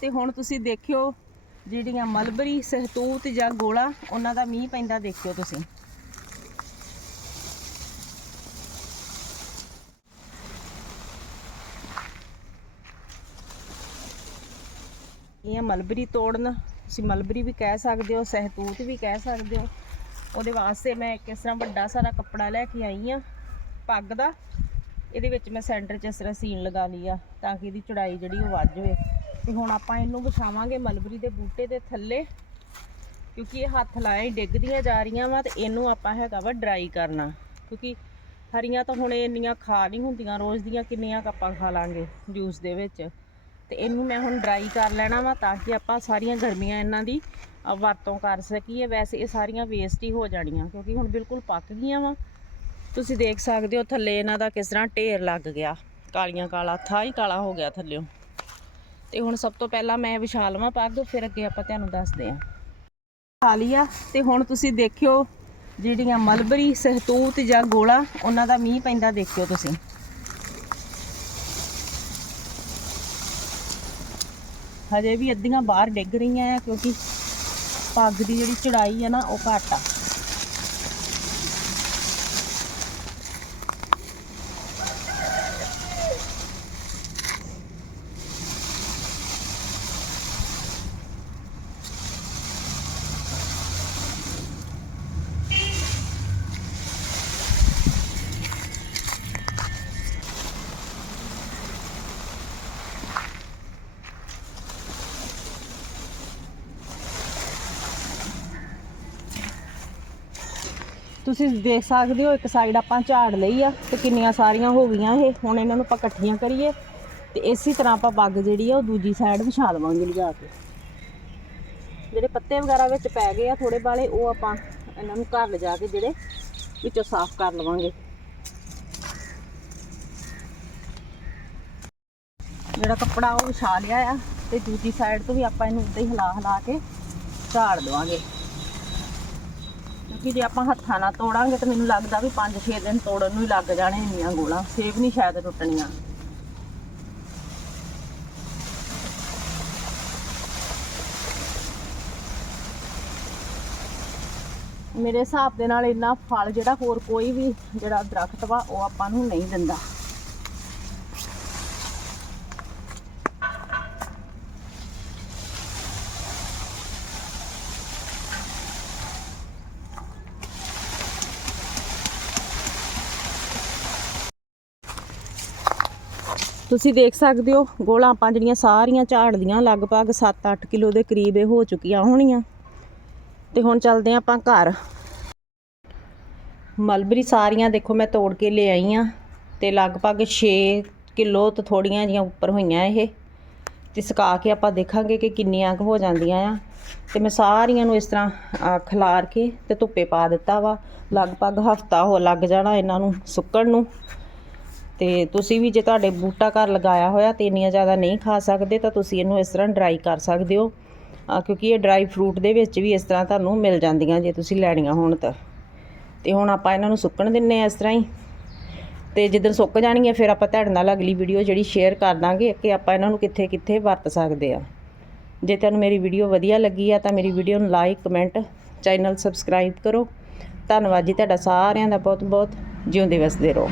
ਤੇ ਹੁਣ ਤੁਸੀਂ ਦੇਖਿਓ ਜਿਹੜੀਆਂ ਮਲਬਰੀ, ਸਹਤੂਤ ਜਾਂ ਗੋਲਾ, ਉਹਨਾਂ ਦਾ ਮੀਂਹ ਪੈਂਦਾ ਦੇਖਿਓ ਤੁਸੀਂ। ਇਹ ਮਲਬਰੀ ਤੋੜਨ, ਤੁਸੀਂ ਮਲਬਰੀ ਵੀ ਕਹਿ ਸਕਦੇ ਹੋ, ਸਹਤੂਤ ਵੀ ਕਹਿ ਸਕਦੇ ਹੋ। ਉਹਦੇ ਵਾਸਤੇ ਮੈਂ ਇੱਕ ਇਸ ਤਰ੍ਹਾਂ ਵੱਡਾ ਸਾਰਾ ਕੱਪੜਾ ਲੈ ਕੇ ਆਈ ਆ ਪੱਗ ਦਾ। ਇਹਦੇ ਵਿੱਚ ਮੈਂ ਸੈਂਟਰ 'ਚ ਇਸ ਤਰ੍ਹਾਂ ਸੀਨ ਲਗਾ ਲਈ ਆ, ਤਾਂ ਕਿ ਇਹਦੀ ਚੜਾਈ ਜਿਹੜੀ ਉਹ ਵੱਧ ਜਾਵੇ। ਤੇ ਹੁਣ ਆਪਾਂ ਇਹਨੂੰ ਵਿਛਾਵਾਂਗੇ ਮਲਬਰੀ ਦੇ ਬੂਟੇ ਦੇ ਥੱਲੇ, ਕਿਉਂਕਿ ਇਹ ਹੱਥ ਲਾਇਆ ਹੀ ਡਿੱਗਦੀਆਂ ਜਾ ਰਹੀਆਂ ਵਾ ਤੇ ਇਹਨੂੰ ਆਪਾਂ ਹੈਗਾ ਵਾ ਡਰਾਈ ਕਰਨਾ, ਕਿਉਂਕਿ ਹਰੀਆਂ ਤਾਂ ਹੁਣ ਇੰਨੀਆਂ ਖਾ ਨਹੀਂ ਹੁੰਦੀਆਂ, ਰੋਜ਼ ਦੀਆਂ ਕਿੰਨੀਆਂ ਕੱਪਾਂ ਖਾ ਲਾਂਗੇ ਜੂਸ ਦੇ ਵਿੱਚ। ਤੇ ਇਹਨੂੰ ਮੈਂ ਹੁਣ ਡਰਾਈ ਕਰ ਲੈਣਾ ਵਾ ਤਾਂ ਕਿ ਆਪਾਂ ਸਾਰੀਆਂ ਗਰਮੀਆਂ ਇਹਨਾਂ ਦੀ ਵਰਤੋਂ ਕਰ ਸਕੀਏ। ਵੈਸੇ ਇਹ ਸਾਰੀਆਂ ਵੇਸਟ ਹੀ ਹੋ ਜਾਣੀਆਂ, ਕਿਉਂਕਿ ਹੁਣ ਬਿਲਕੁਲ ਪੱਕ ਗਈਆਂ ਵਾ। ਤੁਸੀਂ ਦੇਖ ਸਕਦੇ ਹੋ ਥੱਲੇ ਇਹਨਾਂ ਦਾ ਕਿਸ ਤਰ੍ਹਾਂ ਢੇਰ ਲੱਗ ਗਿਆ। ਕਾਲੀਆਂ ਕਾਲਾ ਥਾਂ ਹੀ ਕਾਲਾ ਹੋ ਗਿਆ ਥੱਲਿਓਂ। ਤੇ ਹੁਣ ਸਭ ਤੋਂ ਪਹਿਲਾਂ ਮੈਂ ਵਿਛਾ ਲਵਾਂ ਪੱਗ ਫਿਰ ਅੱਗੇ ਆਪਾਂ ਤੁਹਾਨੂੰ ਦੱਸਦੇ ਹਾਂ ਖਾ ਲਿਆ ਤੇ ਹੁਣ ਤੁਸੀਂ ਦੇਖਿਓ ਜਿਹੜੀਆਂ ਮਲਬਰੀ, ਸਹਤੂਤ ਜਾਂ ਗੋਲਾ, ਉਹਨਾਂ ਦਾ ਮੀਂਹ ਪੈਂਦਾ ਦੇਖਿਓ ਤੁਸੀਂ। ਹਜੇ ਵੀ ਅੱਧੀਆਂ ਬਾਹਰ ਡਿੱਗ ਰਹੀਆਂ ਆ, ਕਿਉਂਕਿ ਪੱਗ ਦੀ ਜਿਹੜੀ ਚੜਾਈ ਆ ਨਾ, ਉਹ ਘੱਟ ਆ। ਤੁਸੀਂ ਦੇਖ ਸਕਦੇ ਹੋ, ਇੱਕ ਸਾਈਡ ਆਪਾਂ ਝਾੜ ਲਈ ਆ ਤੇ ਕਿੰਨੀਆਂ ਸਾਰੀਆਂ ਹੋ ਗਈਆਂ ਇਹ। ਹੁਣ ਇਹਨਾਂ ਨੂੰ ਆਪਾਂ ਇਕੱਠੀਆਂ ਕਰੀਏ ਤੇ ਇਸੇ ਤਰ੍ਹਾਂ ਆਪਾਂ ਪੱਗ ਜਿਹੜੀ ਆ ਉਹ ਦੂਜੀ ਸਾਈਡ ਵਿਛਾ ਲਵਾਂਗੇ ਲਿਜਾ ਕੇ। ਜਿਹੜੇ ਪੱਤੇ ਵਗੈਰਾ ਵਿੱਚ ਪੈ ਗਏ ਆ ਥੋੜੇ ਬਾਲੇ ਉਹ ਆਪਾਂ ਇਹਨਾਂ ਨੂੰ ਘਰ ਲਿਜਾ ਕੇ ਜਿਹੜੇ ਵਿੱਚੋਂ ਸਾਫ਼ ਕਰ ਲਵਾਂਗੇ। ਜਿਹੜਾ ਕੱਪੜਾ ਉਹ ਵਿਛਾ ਲਿਆ ਆ ਤੇ ਦੂਜੀ ਸਾਈਡ ਤੋਂ ਵੀ ਆਪਾਂ ਇਹਨੂੰ ਉੱਤੇ ਹੀ ਹਿਲਾ ਹਿਲਾ ਕੇ ਝਾੜ ਦੇਵਾਂਗੇ ਕਿਉਂਕਿ ਜੇ ਆਪਾਂ ਹੱਥਾਂ ਨਾਲ ਤੋੜਾਂਗੇ ਤਾਂ ਮੈਨੂੰ ਲੱਗਦਾ ਵੀ 5-6 ਦਿਨ ਤੋੜਨ ਨੂੰ ਹੀ ਲੱਗ ਜਾਣੇ ਇੰਨੀਆਂ ਗੋਲਾਂ, ਸੇਬ ਨਹੀਂ ਸ਼ਾਇਦ ਟੁੱਟਣੀਆਂ। ਮੇਰੇ ਹਿਸਾਬ ਦੇ ਨਾਲ ਇੰਨਾ ਫਲ ਜਿਹੜਾ ਹੋਰ ਕੋਈ ਵੀ ਜਿਹੜਾ ਦਰਖਤ ਵਾ, ਉਹ ਆਪਾਂ ਨੂੰ ਨਹੀਂ ਦਿੰਦਾ। ਤੁਸੀਂ ਦੇਖ ਸਕਦੇ ਹੋ, ਗੋਲਾਂ ਆਪਾਂ ਜਿਹੜੀਆਂ ਸਾਰੀਆਂ ਝਾੜਦੀਆਂ, ਲਗਭਗ 7-8 ਕਿਲੋ ਦੇ ਕਰੀਬ ਇਹ ਹੋ ਚੁੱਕੀਆਂ ਹੋਣੀਆਂ। ਤੇ ਹੁਣ ਚੱਲਦੇ ਹਾਂ ਆਪਾਂ ਘਰ। ਮਲਬਰੀ ਸਾਰੀਆਂ ਦੇਖੋ ਮੈਂ ਤੋੜ ਕੇ ਲੈ ਆਈ ਆ, ਤੇ ਲਗਭਗ 6 ਕਿਲੋ ਤੋਂ ਥੋੜੀਆਂ ਜੀਆਂ ਉੱਪਰ ਹੋਈਆਂ ਇਹ। ਤੇ ਸੁਕਾ ਕੇ ਆਪਾਂ ਦੇਖਾਂਗੇ ਕਿ ਕਿੰਨੀਆਂ ਕੁ ਹੋ ਜਾਂਦੀਆਂ ਆ। ਤੇ ਮੈਂ ਸਾਰੀਆਂ ਨੂੰ ਇਸ ਤਰ੍ਹਾਂ ਖਿਲਾਰ ਕੇ ਤੇ ਧੁੱਪੇ ਪਾ ਦਿੱਤਾ ਵਾ। ਲਗਭਗ ਹਫਤਾ ਹੋ ਲੱਗ ਜਾਣਾ ਇਹਨਾਂ ਨੂੰ ਸੁੱਕਣ ਨੂੰ। ਤੇ ਤੁਸੀਂ ਵੀ ਜੇ ਤੁਹਾਡੇ ਬੂਟਾ ਘਰ ਲਗਾਇਆ ਹੋਇਆ ਤੇ ਇੰਨੀਆਂ ਜ਼ਿਆਦਾ ਨਹੀਂ ਖਾ ਸਕਦੇ, ਤਾਂ ਤੁਸੀਂ ਇਹਨੂੰ ਇਸ ਤਰ੍ਹਾਂ ਡਰਾਈ ਕਰ ਸਕਦੇ ਹੋ। ਕਿਉਂਕਿ ਇਹ ਡਰਾਈ ਫਰੂਟ ਦੇ ਵਿੱਚ ਵੀ ਇਸ ਤਰ੍ਹਾਂ ਤੁਹਾਨੂੰ ਮਿਲ ਜਾਂਦੀਆਂ ਜੇ ਤੁਸੀਂ ਲੈਣੀਆਂ ਹੋਣ ਤਾਂ। ਤੇ ਹੁਣ ਆਪਾਂ ਇਹਨਾਂ ਨੂੰ ਸੁੱਕਣ ਦਿੰਨੇ ਆ ਇਸ ਤਰ੍ਹਾਂ ਹੀ। ਤੇ ਜਿੱਦਣ ਸੁੱਕ ਜਾਣਗੀਆਂ, ਫਿਰ ਆਪਾਂ ਤੁਹਾਡੇ ਨਾਲ ਅਗਲੀ ਵੀਡੀਓ ਜਿਹੜੀ ਸ਼ੇਅਰ ਕਰ ਦਾਂਗੇ ਕਿ ਆਪਾਂ ਇਹਨਾਂ ਨੂੰ ਕਿੱਥੇ ਕਿੱਥੇ ਵਰਤ ਸਕਦੇ ਆ ਜੇ ਤੁਹਾਨੂੰ ਮੇਰੀ ਵੀਡੀਓ ਵਧੀਆ ਲੱਗੀ ਆ ਤਾਂ ਮੇਰੀ ਵੀਡੀਓ ਨੂੰ ਲਾਈਕ ਕਮੈਂਟ ਚੈਨਲ ਸਬਸਕ੍ਰਾਈਬ ਕਰੋ। ਧੰਨਵਾਦ ਜੀ ਤੁਹਾਡਾ ਸਾਰਿਆਂ ਦਾ ਬਹੁਤ ਬਹੁਤ ਜਿਉਂਦੇ ਵਸਦੇ ਰਹੋ।